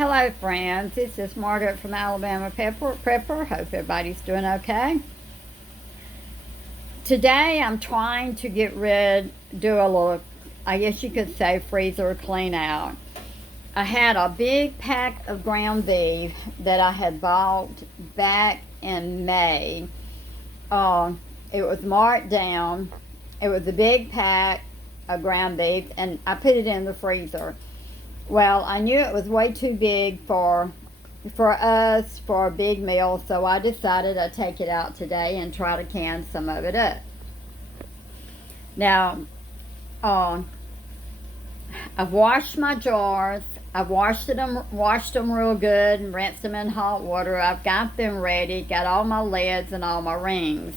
Hello friends, this is Margaret from Alabama Prepper. Hope everybody's doing okay. Today I'm trying to do a little, I guess you could say, freezer clean out. I had a big pack of ground beef that I had bought back in May. It was marked down. It was a big pack of ground beef, and I put it in the freezer. Well, I knew it was way too big for us for a big meal, so I decided I'd take it out today and try to can some of it up. Now, I've washed my jars. I've washed them real good and rinsed them in hot water. I've got them ready, got all my lids and all my rings.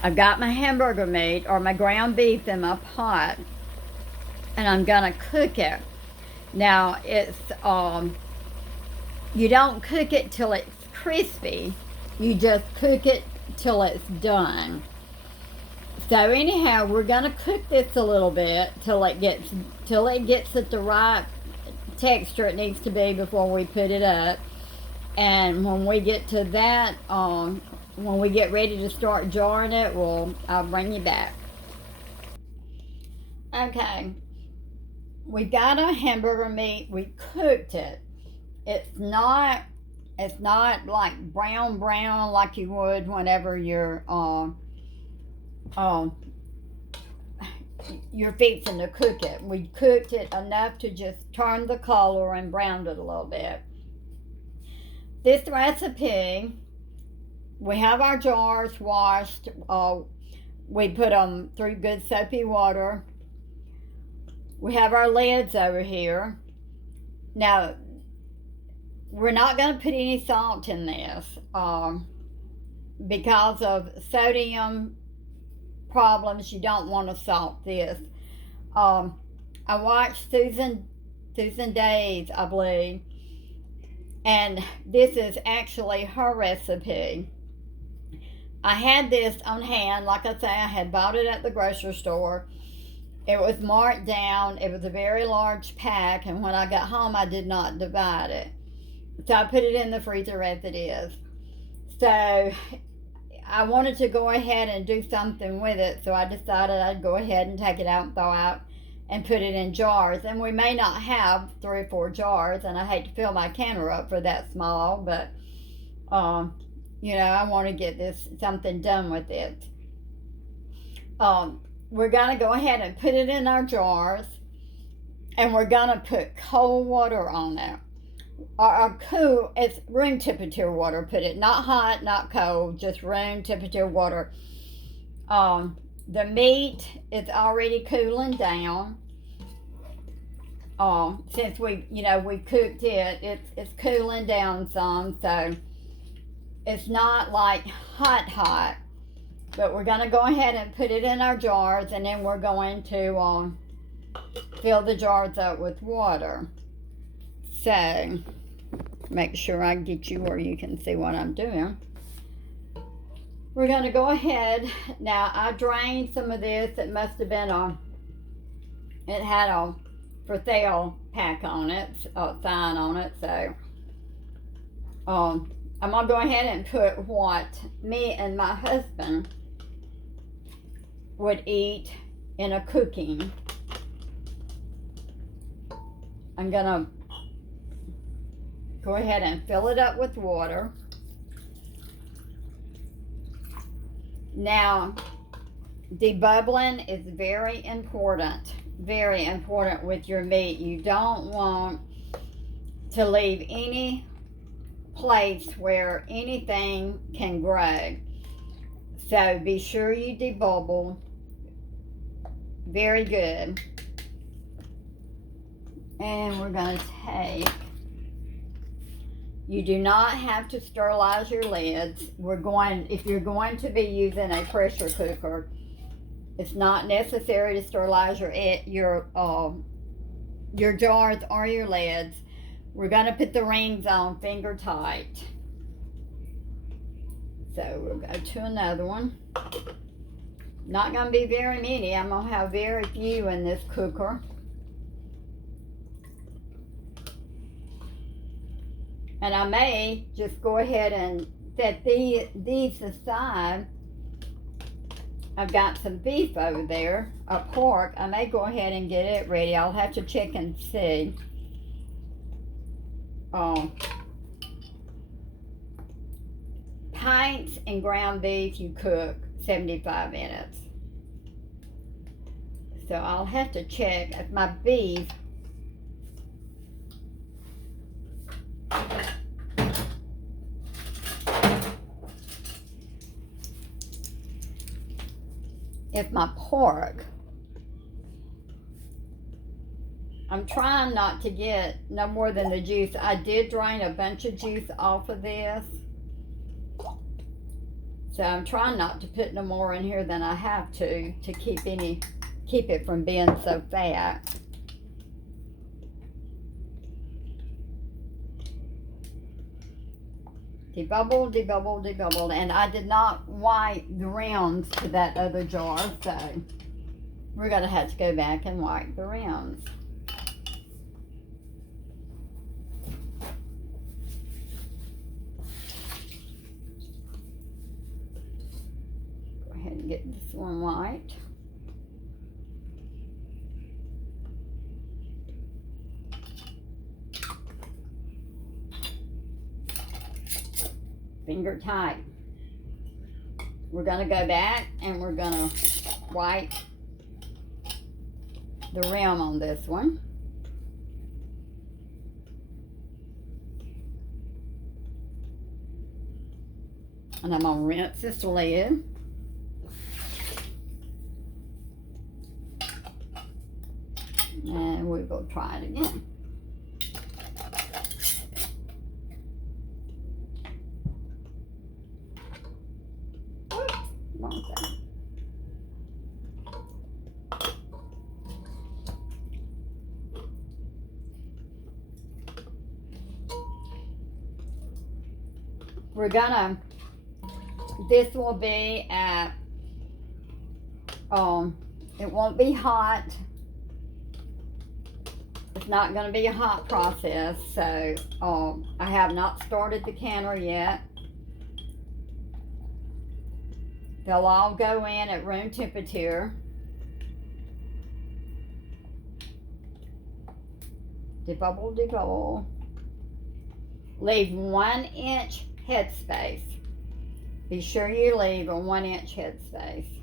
I've got my hamburger meat or my ground beef in my pot, and I'm gonna cook it. Now it's you don't cook it till it's crispy. You just cook it till it's done. So anyhow, we're gonna cook this a little bit till it gets at the right texture it needs to be before we put it up. And when we get to that, when we get ready to start jarring it, I'll bring you back. Okay, we got our hamburger meat. We cooked it. It's not like brown like you would whenever you're fixing to cook it. We cooked it enough to just turn the color and browned it a little bit. This recipe, we have our jars washed. We put them through good soapy water. We have our lids over here. Now, we're not going to put any salt in this because of sodium problems. You don't want to salt this. I watched Susan Day's, I believe, and this is actually her recipe. I had this on hand. Like I say, I had bought it at the grocery store. It was marked down. It was a very large pack, and when I got home, I did not divide it. So I put it in the freezer as it is. So I wanted to go ahead and do something with it, so I decided I'd go ahead and take it out and thaw out and put it in jars. And we may not have 3 or 4 jars, and I hate to fill my canner up for that small, but I want to get something done with it. We're going to go ahead and put it in our jars, and we're going to put cold water on it. Or cool, it's room temperature water. Put it not hot, not cold, just room temperature water. The meat is already cooling down. Since we cooked it, it's cooling down some, so it's not like hot. But we're going to go ahead and put it in our jars, and then we're going to fill the jars up with water. So, make sure I get you where you can see what I'm doing. We're going to go ahead. Now, I drained some of this. It must have been it had a for sale pack on it, sign on it. So, I'm going to go ahead and put what me and my husband would eat in a cooking. I'm going to go ahead and fill it up with water. Now, debubbling is very important with your meat. You don't want to leave any place where anything can grow. So be sure you debubble very good. And we're going to take, you do not have to sterilize your lids. If you're going to be using a pressure cooker, it's not necessary to sterilize your jars or your lids. We're going to put the rings on finger tight. So we'll go to another one. Not going to be very many. I'm going to have very few in this cooker. And I may just go ahead and set these aside. I've got some beef over there, a pork. I may go ahead and get it ready. I'll have to check and see. Pints and ground beef you cook 75 minutes. So I'll have to check if my beef if my pork, I'm trying not to get no more than the juice. I did drain a bunch of juice off of this. So I'm trying not to put no more in here than I have to keep it from being so fat. Debubble, debubble, debubble. And I did not wipe the rims to that other jar, so we're going to have to go back and wipe the rims. Go ahead and get this one wiped. Finger tight. We're going to go back and we're going to wipe the rim on this one. And I'm going to rinse this lid. And we will try it again. We're gonna, this will be at, it won't be hot. It's not gonna be a hot process, so I have not started the canner yet. They'll all go in at room temperature. Debubble, debubble. Leave 1 inch headspace. Be sure you leave a 1 inch headspace.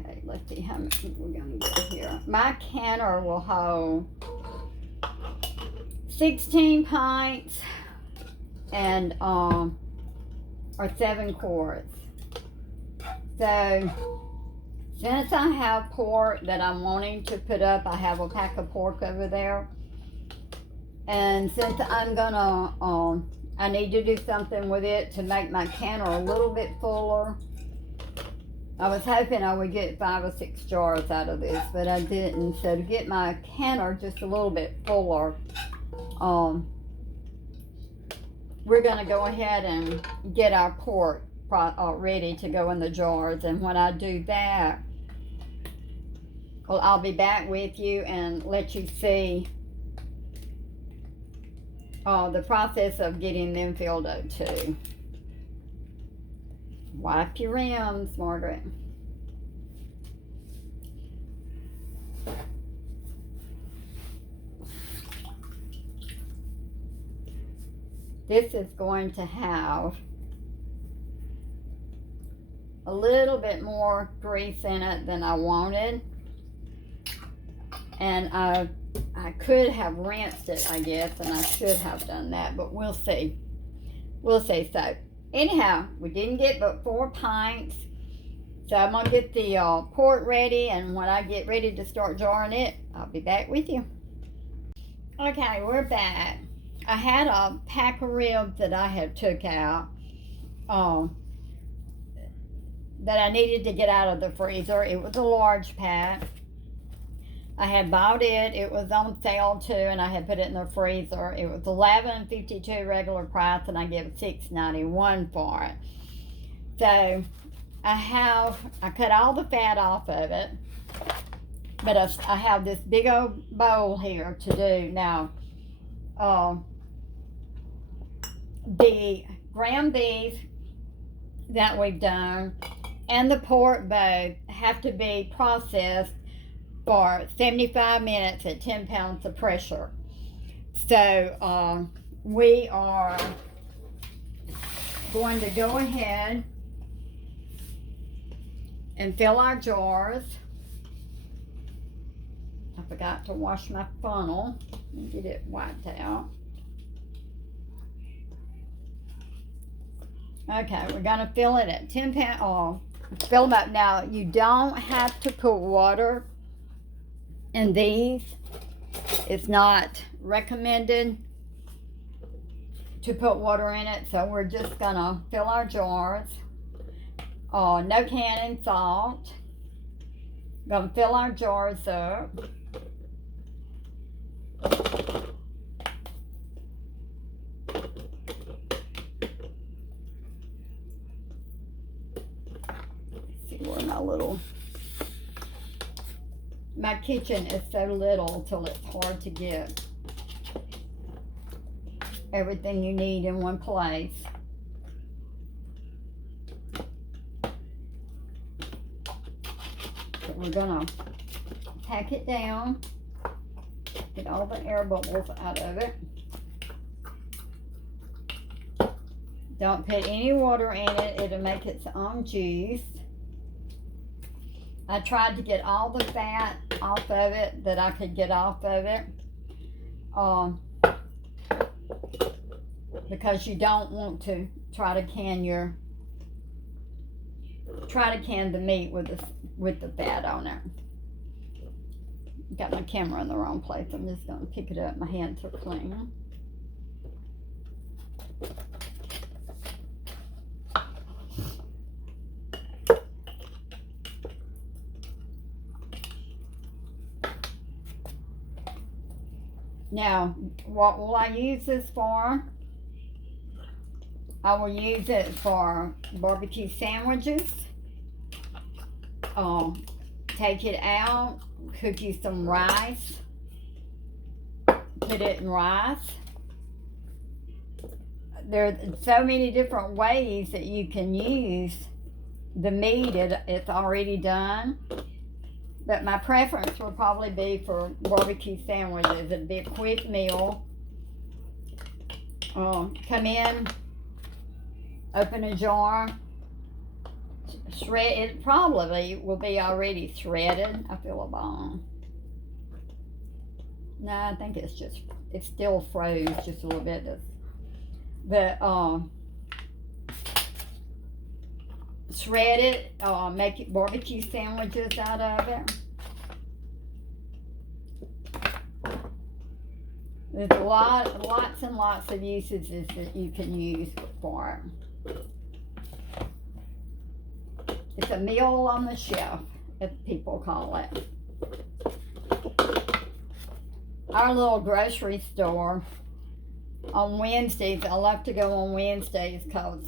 Okay, let's see how much we're going to get here. My canner will hold 16 pints and or 7 quarts. So since I have pork that I'm wanting to put up, I have a pack of pork over there. And since I'm gonna, I need to do something with it to make my canner a little bit fuller. I was hoping I would get 5 or 6 jars out of this, but I didn't. So to get my canner just a little bit fuller, we're gonna go ahead and get our pork ready to go in the jars. And when I do that, well, I'll be back with you and let you see the process of getting them filled up too. Wipe your rims, Margaret. This is going to have a little bit more grease in it than I wanted. And I could have rinsed it, I guess, and I should have done that, but we'll see. We'll see. So, anyhow, we didn't get but 4 pints. So I'm going to get the pork ready, and when I get ready to start jarring it, I'll be back with you. Okay, we're back. I had a pack of ribs that I had took out that I needed to get out of the freezer. It was a large pack. I had bought it. It was on sale too, and I had put it in the freezer. It was $11.52 regular price, and I gave $6.91 for it. So I cut all the fat off of it, but I have this big old bowl here to do now. The ground beef that we've done and the pork both have to be processed for 75 minutes at 10 pounds of pressure. So we are going to go ahead and fill our jars. I forgot to wash my funnel and get it wiped out. Okay, we're gonna fill it at 10 pounds. Oh, fill them up. Now, you don't have to put water in these. It's not recommended to put water in it, so we're just gonna fill our jars. No canning salt. Gonna fill our jars up. See where my kitchen is so little till it's hard to get everything you need in one place. So we're gonna pack it down, get all the air bubbles out of it. Don't put any water in it, it'll make its own juice. I tried to get all the fat off of it that I could get off of it. Because you don't want to try to can the meat with the fat on it. Got my camera in the wrong place. I'm just gonna pick it up. My hands are clean. Now, what will I use this for? I will use it for barbecue sandwiches. Take it out, cook you some rice, put it in rice. There's so many different ways that you can use the meat. It's already done. But my preference will probably be for barbecue sandwiches. It'd be a quick meal. Come in, open a jar, shred. It probably will be already shredded. I feel a bone. No, I think it's still froze just a little bit. But shred it, make it barbecue sandwiches out of it. There's lots and lots of uses that you can use for it. It's a meal on the shelf, as people call it. Our little grocery store on Wednesdays, I love to go on Wednesdays because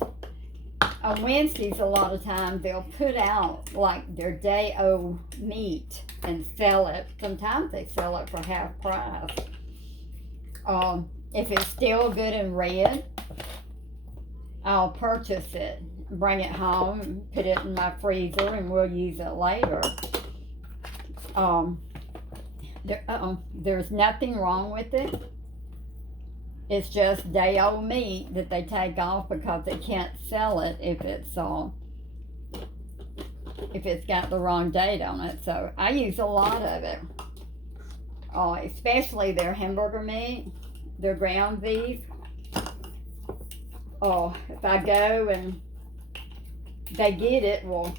on Wednesdays, a lot of times, they'll put out like their day-old meat and sell it. Sometimes they sell it for half price. If it's still good and red, I'll purchase it, bring it home, put it in my freezer, and we'll use it later. There's nothing wrong with it. It's just day-old meat that they take off because they can't sell it if it's got the wrong date on it. So I use a lot of it, especially their hamburger meat, their ground beef. If I go and they get it, well,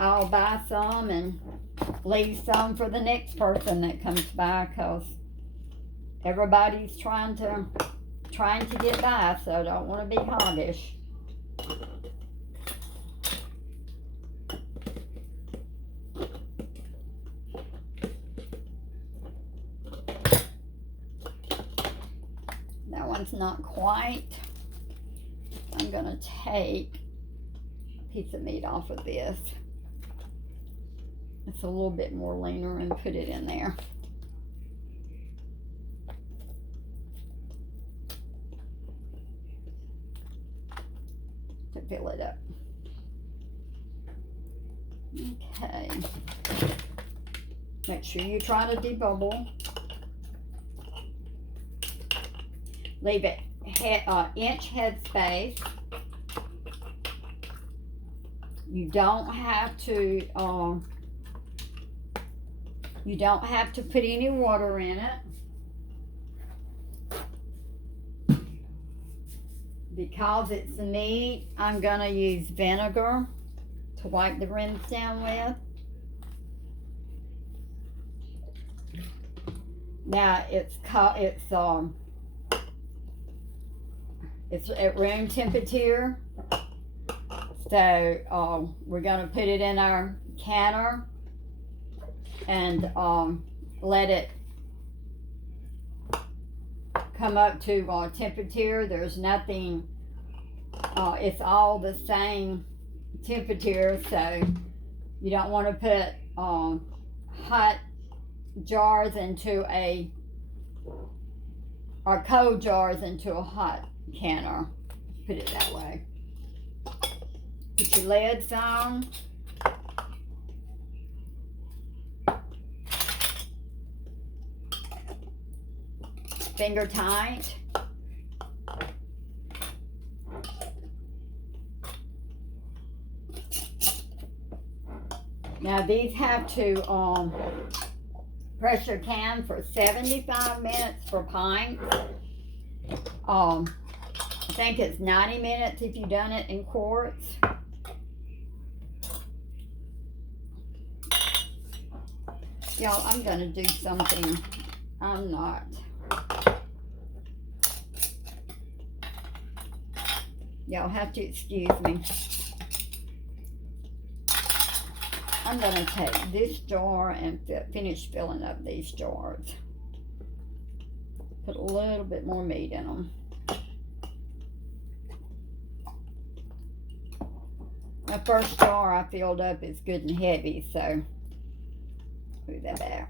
I'll buy some and leave some for the next person that comes by because everybody's trying to get by, so I don't want to be hoggish. That one's not quite. I'm going to take a piece of meat off of this. It's a little bit more leaner, and put it in there. To fill it up. Okay. Make sure you try to debubble. Leave it inch head space. You don't have to put any water in it, because it's meat. I'm gonna use vinegar to wipe the rims down with. Now it's at room temperature, so we're gonna put it in our canner and let it come up to temperature. There's nothing, it's all the same temperature, so you don't want to put hot jars into or cold jars into a hot canner. Put it that way. Put your lids on. Finger tight. Now these have to pressure can for 75 minutes for pints. I think it's 90 minutes if you've done it in quarts. Y'all, I'm gonna do something. I'm not. Y'all have to excuse me. I'm gonna take this jar and finish filling up these jars. Put a little bit more meat in them. My first jar I filled up is good and heavy, so move that out.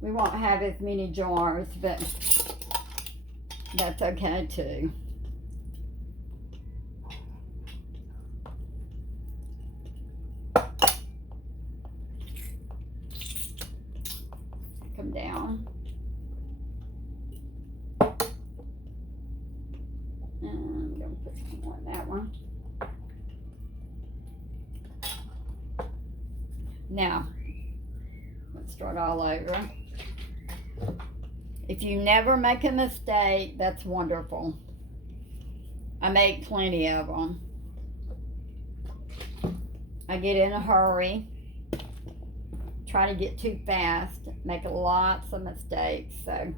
We won't have as many jars, but that's okay too. Come down. And I'm going to put some more in that one. Now, let's start all over. If you never make a mistake, that's wonderful. I make plenty of them. I get in a hurry, try to get too fast, make lots of mistakes. So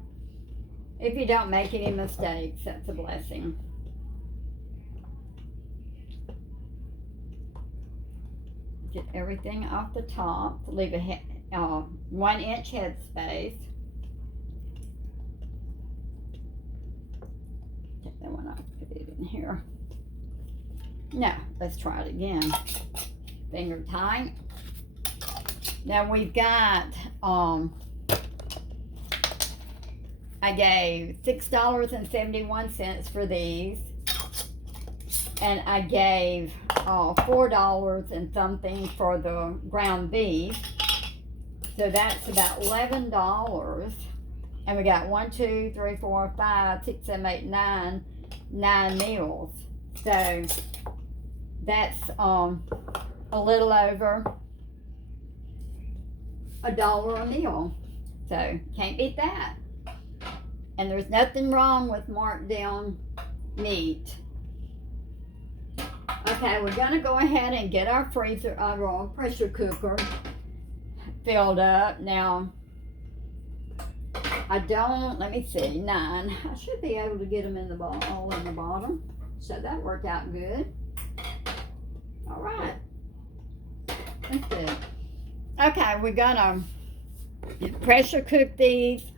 if you don't make any mistakes, that's a blessing. Get everything off the top. Leave a 1 inch head space. Take that one off, put it in here. Now, let's try it again. Finger tight. Now we've got, I gave $6.71 for these. And I gave $4 and something for the ground beef. So that's about $11. And we got 1, 2, 3, 4, 5, 6, 7, 8, 9 meals. So that's a little over $1 a meal. So can't beat that. And there's nothing wrong with marked down meat. Okay, we're gonna go ahead and get our freezer, our pressure cooker filled up. Now, let me see, 9. I should be able to get them in the all in the bottom. So that worked out good. All right. That's good. Okay, we're gonna pressure cook these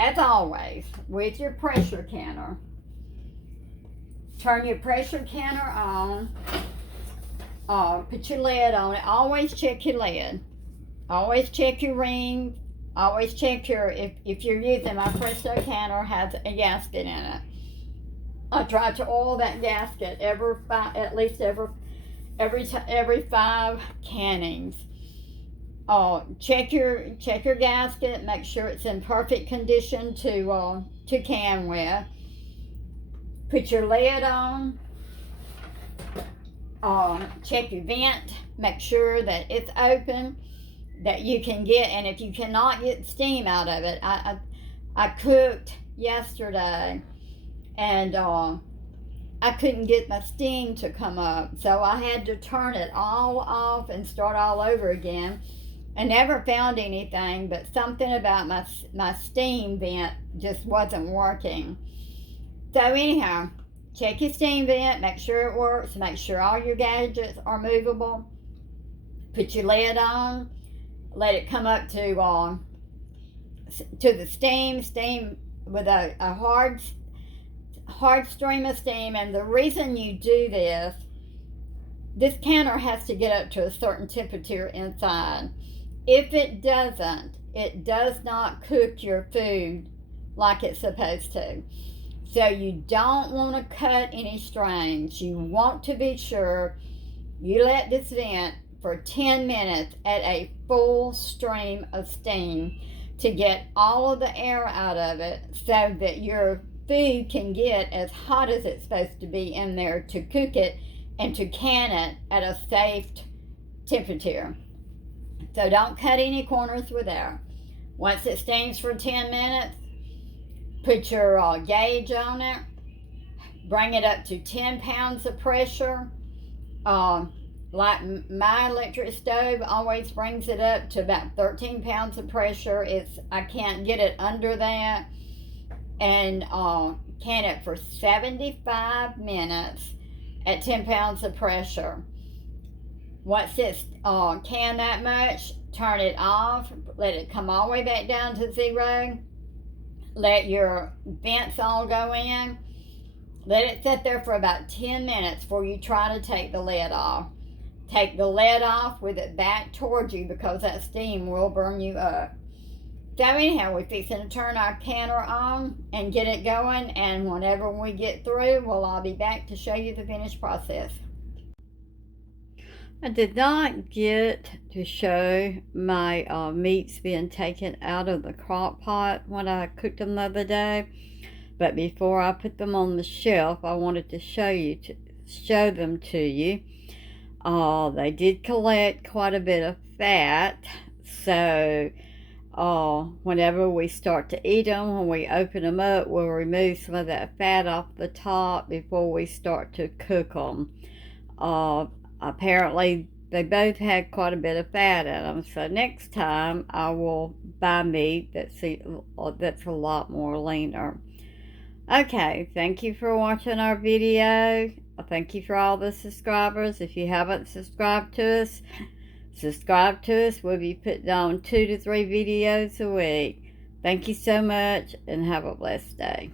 as always, with your pressure canner, turn your pressure canner on. Put your lid on it. Always check your lid. Always check your rings. Always check your, if you're using my Presto canner, has a gasket in it. I try to oil that gasket at least every 5 cannings. Check your gasket. Make sure it's in perfect condition to can with. Put your lid on. Check your vent. Make sure that it's open, that you can get. And if you cannot get steam out of it, I cooked yesterday, and I couldn't get my steam to come up, so I had to turn it all off and start all over again. I never found anything, but something about my steam vent just wasn't working. So anyhow, check your steam vent, make sure it works, make sure all your gadgets are movable. Put your lid on, let it come up to the steam with a hard stream of steam. And the reason you do this canner has to get up to a certain temperature inside. If it doesn't, it does not cook your food like it's supposed to. So you don't want to cut any strains. You want to be sure you let this vent for 10 minutes at a full stream of steam to get all of the air out of it, so that your food can get as hot as it's supposed to be in there to cook it and to can it at a safe temperature. So don't cut any corners with air. Once it steams for 10 minutes, put your gauge on it, bring it up to 10 pounds of pressure. Like my electric stove always brings it up to about 13 pounds of pressure. I can't get it under that. And can it for 75 minutes at 10 pounds of pressure. Once it's canned that much, turn it off, let it come all the way back down to 0. Let your vents all go in. Let it sit there for about 10 minutes before you try to take the lid off. Take the lid off with it back towards you, because that steam will burn you up. So anyhow, we're fixing to turn our canner on and get it going, and whenever we get through, I'll be back to show you the finished process. I did not get to show my meats being taken out of the crock pot when I cooked them the other day, but before I put them on the shelf, I wanted to show them to you. They did collect quite a bit of fat, so whenever we start to eat them, when we open them up, we'll remove some of that fat off the top before we start to cook them. Apparently they both had quite a bit of fat in them, so next time I will buy meat that's a lot more leaner. Okay, thank you for watching our video. Thank you for all the subscribers. If you haven't subscribed to us, subscribe to us. We'll be putting on 2 to 3 videos a week. Thank you so much, and have a blessed day.